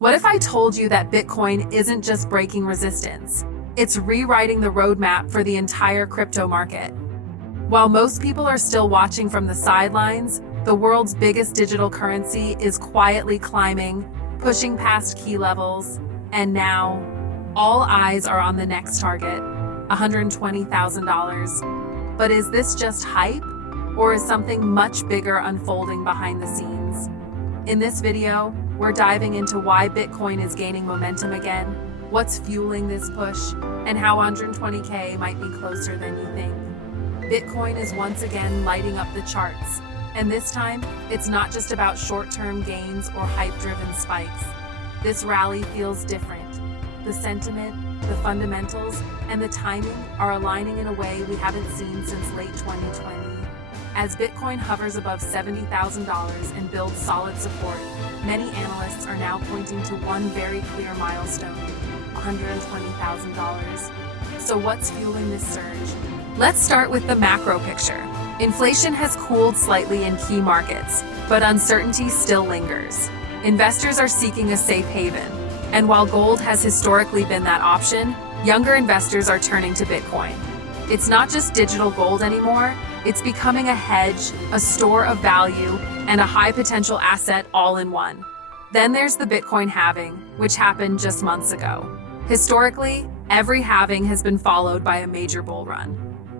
What if I told you that Bitcoin isn't just breaking resistance? It's rewriting the roadmap for the entire crypto market. While most people are still watching from the sidelines, the world's biggest digital currency is quietly climbing, pushing past key levels, and now, all eyes are on the next target, $120,000. But is this just hype, or is something much bigger unfolding behind the scenes? In this video, we're diving into why Bitcoin is gaining momentum again, what's fueling this push, and how 120K might be closer than you think. Bitcoin is once again lighting up the charts, and this time, it's not just about short-term gains or hype-driven spikes. This rally feels different. The sentiment, the fundamentals, and the timing are aligning in a way we haven't seen since late 2020. As Bitcoin hovers above $70,000 and builds solid support, many analysts are now pointing to one very clear milestone, $120,000. So what's fueling this surge? Let's start with the macro picture. Inflation has cooled slightly in key markets, but uncertainty still lingers. Investors are seeking a safe haven, and while gold has historically been that option, younger investors are turning to Bitcoin. It's not just digital gold anymore, it's becoming a hedge, a store of value, and a high potential asset all in one. Then there's the Bitcoin halving, which happened just months ago. Historically, every halving has been followed by a major bull run.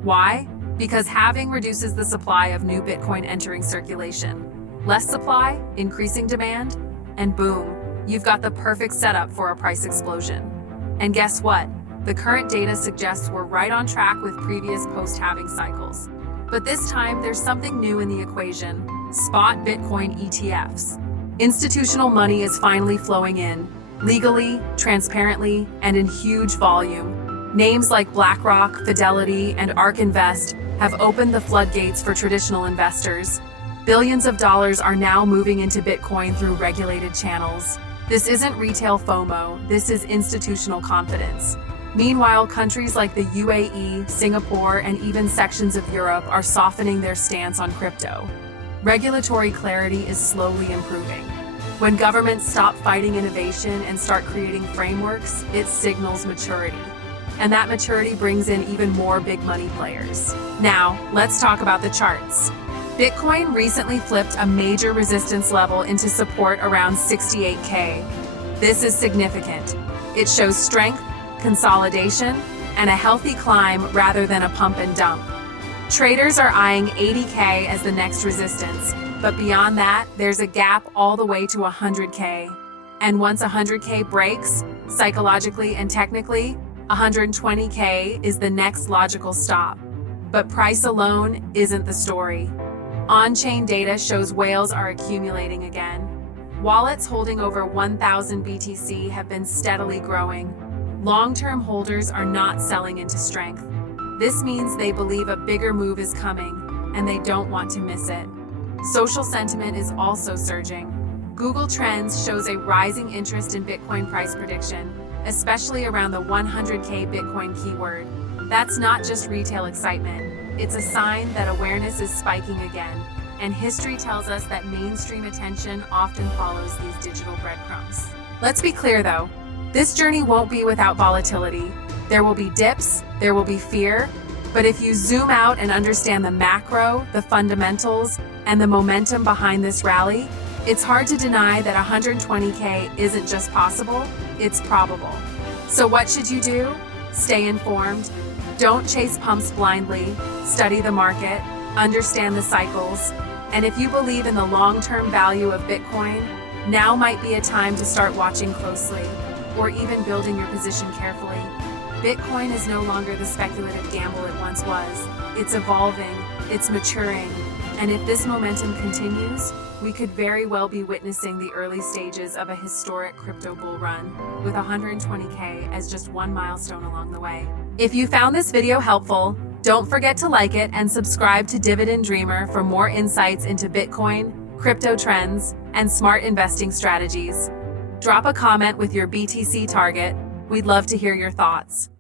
Why? Because halving reduces the supply of new Bitcoin entering circulation. Less supply, increasing demand, and boom, you've got the perfect setup for a price explosion. And guess what? The current data suggests we're right on track with previous post-halving cycles. But this time, there's something new in the equation: spot Bitcoin ETFs. Institutional money is finally flowing in, legally, transparently, and in huge volume. Names like BlackRock, Fidelity, and ARK Invest have opened the floodgates for traditional investors. Billions of dollars are now moving into Bitcoin through regulated channels. This isn't retail FOMO, this is institutional confidence. Meanwhile, countries like the UAE, Singapore, and even sections of Europe are softening their stance on crypto. Regulatory clarity is slowly improving. When governments stop fighting innovation and start creating frameworks, it signals maturity. And that maturity brings in even more big money players. Now, let's talk about the charts. Bitcoin recently flipped a major resistance level into support around 68K. This is significant. It shows strength, consolidation, and a healthy climb rather than a pump and dump. Traders are eyeing 80K as the next resistance, but beyond that, there's a gap all the way to 100K. And once 100K breaks, psychologically and technically, 120K is the next logical stop. But price alone isn't the story. On-chain data shows whales are accumulating again. Wallets holding over 1,000 BTC have been steadily growing. Long-term holders are not selling into strength. This means they believe a bigger move is coming, and they don't want to miss it. Social sentiment is also surging. Google Trends shows a rising interest in Bitcoin price prediction, especially around the 100K Bitcoin keyword. That's not just retail excitement. It's a sign that awareness is spiking again, and history tells us that mainstream attention often follows these digital breadcrumbs. Let's be clear though, this journey won't be without volatility. There will be dips, there will be fear, but if you zoom out and understand the macro, the fundamentals, and the momentum behind this rally, it's hard to deny that 120K isn't just possible, it's probable. So what should you do? Stay informed. Don't chase pumps blindly. Study the market, understand the cycles, and if you believe in the long-term value of Bitcoin, now might be a time to start watching closely, or even building your position carefully. Bitcoin is no longer the speculative gamble it once was. It's evolving, it's maturing, and if this momentum continues, we could very well be witnessing the early stages of a historic crypto bull run, with 120K as just one milestone along the way. If you found this video helpful, don't forget to like it and subscribe to Dividend Dreamer for more insights into Bitcoin, crypto trends, and smart investing strategies. Drop a comment with your BTC target. We'd love to hear your thoughts.